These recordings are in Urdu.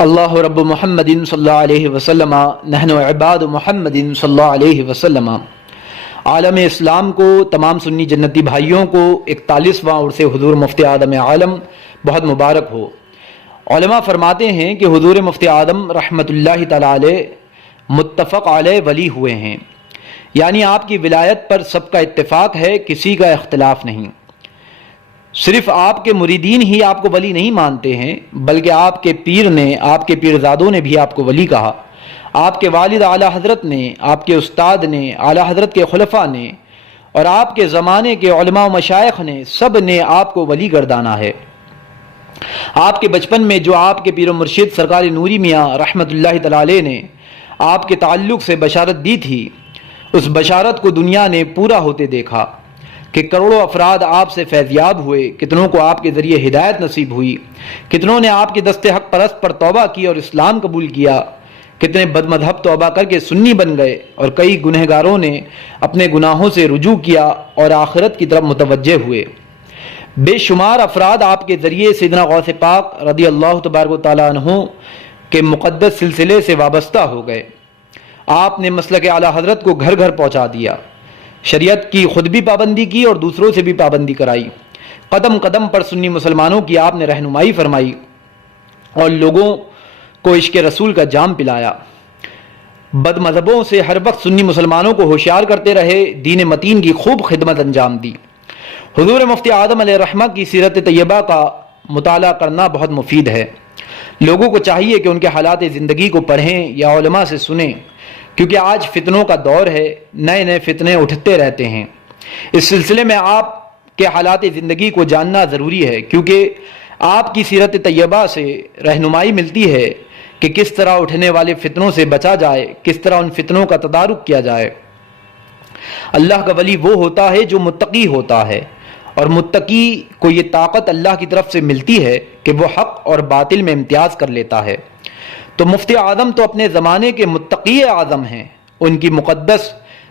اللہ رب محمد صلی اللہ علیہ وسلم نحن عباد محمد صلی اللہ علیہ وسلم۔ عالم اسلام کو، تمام سنی جنتی بھائیوں کو 41واں عرس حضور مفتی اعظم عالم بہت مبارک ہو۔ علماء فرماتے ہیں کہ حضور مفتی اعظم رحمۃ اللہ تعالی علیہ متفق علیہ ولی ہوئے ہیں، یعنی آپ کی ولایت پر سب کا اتفاق ہے، کسی کا اختلاف نہیں۔ صرف آپ کے مریدین ہی آپ کو ولی نہیں مانتے ہیں، بلکہ آپ کے پیر نے، آپ کے پیرزادوں نے بھی آپ کو ولی کہا، آپ کے والد اعلیٰ حضرت نے، آپ کے استاد نے، اعلیٰ حضرت کے خلفاء نے، اور آپ کے زمانے کے علماء و مشائخ نے، سب نے آپ کو ولی گردانا ہے۔ آپ کے بچپن میں جو آپ کے پیر و مرشد سرکار نوری میاں رحمۃ اللہ تعالی علیہ نے آپ کے تعلق سے بشارت دی تھی، اس بشارت کو دنیا نے پورا ہوتے دیکھا کہ کروڑوں افراد آپ سے فیضیاب ہوئے، کتنوں کو آپ کے ذریعے ہدایت نصیب ہوئی، کتنوں نے آپ کے دست حق پرست پر توبہ کی اور اسلام قبول کیا، کتنے بد مذہب توبہ کر کے سنی بن گئے، اور کئی گنہگاروں نے اپنے گناہوں سے رجوع کیا اور آخرت کی طرف متوجہ ہوئے۔ بے شمار افراد آپ کے ذریعے سیدنا غوث پاک رضی اللہ تبارک و تعالیٰ عنہ کے مقدس سلسلے سے وابستہ ہو گئے۔ آپ نے مسلک اعلیٰ حضرت کو گھر گھر پہنچا دیا، شریعت کی خود بھی پابندی کی اور دوسروں سے بھی پابندی کرائی، قدم قدم پر سنی مسلمانوں کی آپ نے رہنمائی فرمائی اور لوگوں کو عشق رسول کا جام پلایا۔ بد مذہبوں سے ہر وقت سنی مسلمانوں کو ہوشیار کرتے رہے، دین متین کی خوب خدمت انجام دی۔ حضور مفتی اعظم علیہ رحمہ کی سیرت طیبہ کا مطالعہ کرنا بہت مفید ہے۔ لوگوں کو چاہیے کہ ان کے حالات زندگی کو پڑھیں یا علماء سے سنیں، کیونکہ آج فتنوں کا دور ہے، نئے نئے فتنے اٹھتے رہتے ہیں۔ اس سلسلے میں آپ کے حالات زندگی کو جاننا ضروری ہے، کیونکہ آپ کی سیرت طیبہ سے رہنمائی ملتی ہے کہ کس طرح اٹھنے والے فتنوں سے بچا جائے، کس طرح ان فتنوں کا تدارک کیا جائے۔ اللہ کا ولی وہ ہوتا ہے جو متقی ہوتا ہے، اور متقی کو یہ طاقت اللہ کی طرف سے ملتی ہے کہ وہ حق اور باطل میں امتیاز کر لیتا ہے۔ تو مفتی اعظم تو اپنے زمانے کے متقی اعظم ہیں، ان کی مقدس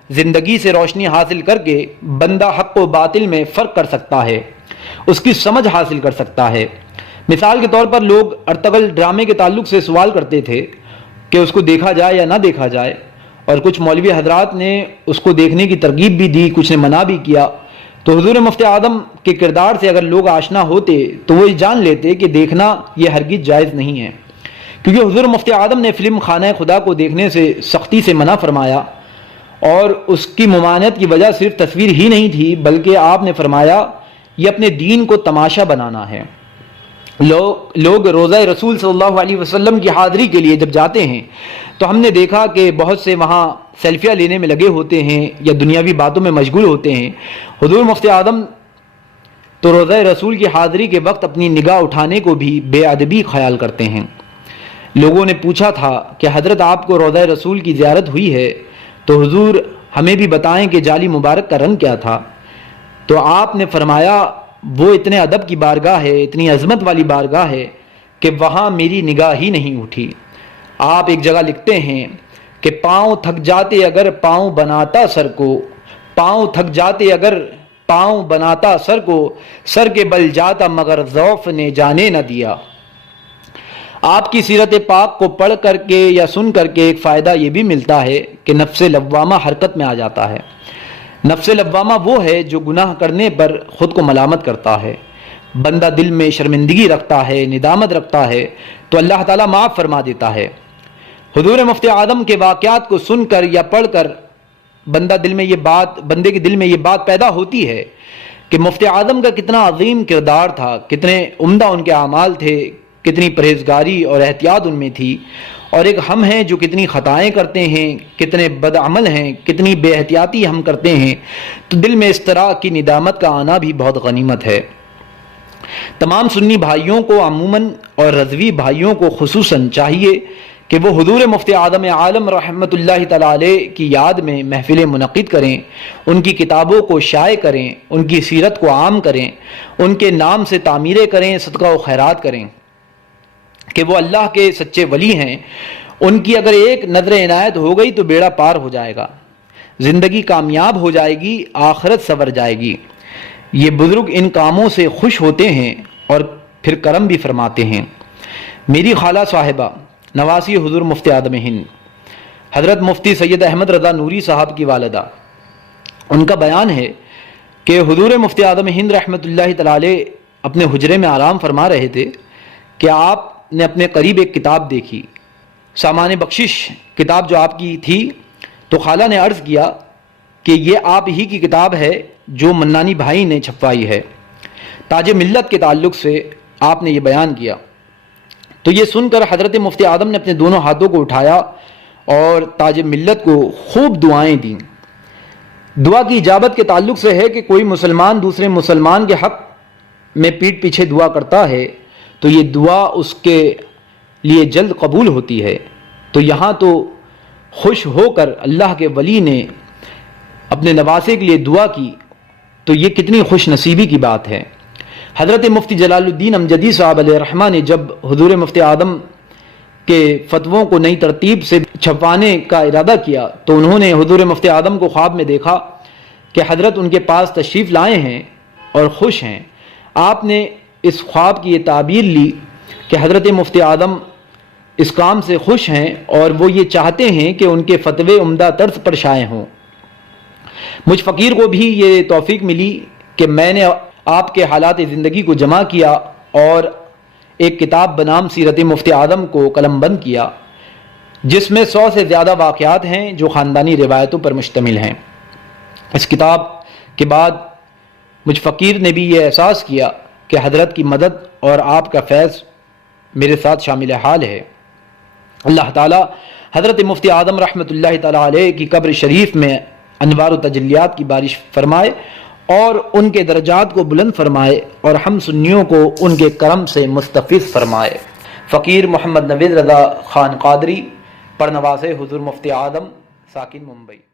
زندگی سے روشنی حاصل کر کے بندہ حق و باطل میں فرق کر سکتا ہے، اس کی سمجھ حاصل کر سکتا ہے۔ مثال کے طور پر لوگ ارطغرل ڈرامے کے تعلق سے سوال کرتے تھے کہ اس کو دیکھا جائے یا نہ دیکھا جائے، اور کچھ مولوی حضرات نے اس کو دیکھنے کی ترغیب بھی دی، کچھ نے منع بھی کیا۔ تو حضور مفتی اعظم کے کردار سے اگر لوگ آشنا ہوتے تو وہ جان لیتے کہ دیکھنا یہ ہرگز جائز نہیں ہے، کیونکہ حضور مفتی اعظم نے فلم خانہ خدا کو دیکھنے سے سختی سے منع فرمایا، اور اس کی ممانعت کی وجہ صرف تصویر ہی نہیں تھی، بلکہ آپ نے فرمایا یہ اپنے دین کو تماشا بنانا ہے۔ لوگ روضہ رسول صلی اللہ علیہ وسلم کی حاضری کے لیے جب جاتے ہیں تو ہم نے دیکھا کہ بہت سے وہاں سیلفیاں لینے میں لگے ہوتے ہیں یا دنیاوی باتوں میں مشغول ہوتے ہیں۔ حضور مفتی اعظم تو روضہ رسول کی حاضری کے وقت اپنی نگاہ اٹھانے کو بھی بے ادبی خیال کرتے ہیں۔ لوگوں نے پوچھا تھا کہ حضرت آپ کو روضہ رسول کی زیارت ہوئی ہے تو حضور ہمیں بھی بتائیں کہ جالی مبارک کا رنگ کیا تھا۔ تو آپ نے فرمایا وہ اتنے ادب کی بارگاہ ہے، اتنی عظمت والی بارگاہ ہے کہ وہاں میری نگاہ ہی نہیں اٹھی۔ آپ ایک جگہ لکھتے ہیں کہ پاؤں تھک جاتے اگر پاؤں بناتا سر کو، پاؤں تھک جاتے اگر پاؤں بناتا سر کو، سر کے بل جاتا مگر ضعف نے جانے نہ دیا۔ آپ کی سیرت پاک کو پڑھ کر کے یا سن کر کے ایک فائدہ یہ بھی ملتا ہے کہ نفس لوامہ حرکت میں آ جاتا ہے۔ نفس لوامہ وہ ہے جو گناہ کرنے پر خود کو ملامت کرتا ہے، بندہ دل میں شرمندگی رکھتا ہے، ندامت رکھتا ہے تو اللہ تعالیٰ معاف فرما دیتا ہے۔ حضور مفتی اعظم کے واقعات کو سن کر یا پڑھ کر بندے کے دل میں یہ بات پیدا ہوتی ہے کہ مفتی اعظم کا کتنا عظیم کردار تھا، کتنے عمدہ ان کے اعمال تھے، کتنی پرہیزگاری اور احتیاط ان میں تھی، اور ایک ہم ہیں جو کتنی خطائیں کرتے ہیں، کتنے بد عمل ہیں، کتنی بے احتیاطی ہم کرتے ہیں، تو دل میں اس طرح کی ندامت کا آنا بھی بہت غنیمت ہے۔ تمام سنی بھائیوں کو عموماً اور رضوی بھائیوں کو خصوصاً چاہیے کہ وہ حضور مفتی اعظم عالم رحمۃ اللہ تعالی علیہ کی یاد میں محفلیں منعقد کریں، ان کی کتابوں کو شائع کریں، ان کی سیرت کو عام کریں، ان کے نام سے تعمیریں کریں، صدقہ و خیرات کریں، کہ وہ اللہ کے سچے ولی ہیں۔ ان کی اگر ایک نظر عنایت ہو گئی تو بیڑا پار ہو جائے گا، زندگی کامیاب ہو جائے گی، آخرت سنور جائے گی۔ یہ بزرگ ان کاموں سے خوش ہوتے ہیں اور پھر کرم بھی فرماتے ہیں۔ میری خالہ صاحبہ نواسی حضور مفتی اعظم ہند حضرت مفتی سید احمد رضا نوری صاحب کی والدہ، ان کا بیان ہے کہ حضور مفتی اعظم ہند رحمۃ اللہ تعالی علیہ اپنے حجرے میں آرام فرما رہے تھے کہ آپ نے اپنے قریب ایک کتاب دیکھی، سامان بخشش کتاب جو آپ کی تھی، تو خالہ نے عرض کیا کہ یہ آپ ہی کی کتاب ہے جو منانی بھائی نے چھپوائی ہے۔ تاج ملت کے تعلق سے آپ نے یہ بیان کیا، تو یہ سن کر حضرت مفتی اعظم نے اپنے دونوں ہاتھوں کو اٹھایا اور تاج ملت کو خوب دعائیں دیں۔ دعا کی اجابت کے تعلق سے ہے کہ کوئی مسلمان دوسرے مسلمان کے حق میں پیٹھ پیچھے دعا کرتا ہے تو یہ دعا اس کے لیے جلد قبول ہوتی ہے۔ تو یہاں تو خوش ہو کر اللہ کے ولی نے اپنے نواسے کے لیے دعا کی، تو یہ کتنی خوش نصیبی کی بات ہے۔ حضرت مفتی جلال الدین امجدی صاحب علیہ رحمہ نے جب حضور مفتی اعظم کے فتووں کو نئی ترتیب سے چھپوانے کا ارادہ کیا تو انہوں نے حضور مفتی اعظم کو خواب میں دیکھا کہ حضرت ان کے پاس تشریف لائے ہیں اور خوش ہیں۔ آپ نے اس خواب کی یہ تعبیر لی کہ حضرت مفتی اعظم اس کام سے خوش ہیں اور وہ یہ چاہتے ہیں کہ ان کے فتوے عمدہ طرز پر شائع ہوں۔ مجھ فقیر کو بھی یہ توفیق ملی کہ میں نے آپ کے حالات زندگی کو جمع کیا اور ایک کتاب بنام سیرت مفتی اعظم کو قلم بند کیا، جس میں 100 سے زیادہ واقعات ہیں جو خاندانی روایتوں پر مشتمل ہیں۔ اس کتاب کے بعد مجھ فقیر نے بھی یہ احساس کیا کہ حضرت کی مدد اور آپ کا فیض میرے ساتھ شامل حال ہے۔ اللہ تعالی حضرت مفتی اعظم رحمۃ اللہ تعالی علیہ کی قبر شریف میں انوار و تجلیات کی بارش فرمائے اور ان کے درجات کو بلند فرمائے اور ہم سنیوں کو ان کے کرم سے مستفیض فرمائے۔ فقیر محمد نوید رضا خان قادری، پرنواز حضور مفتی اعظم، ساکن ممبئی۔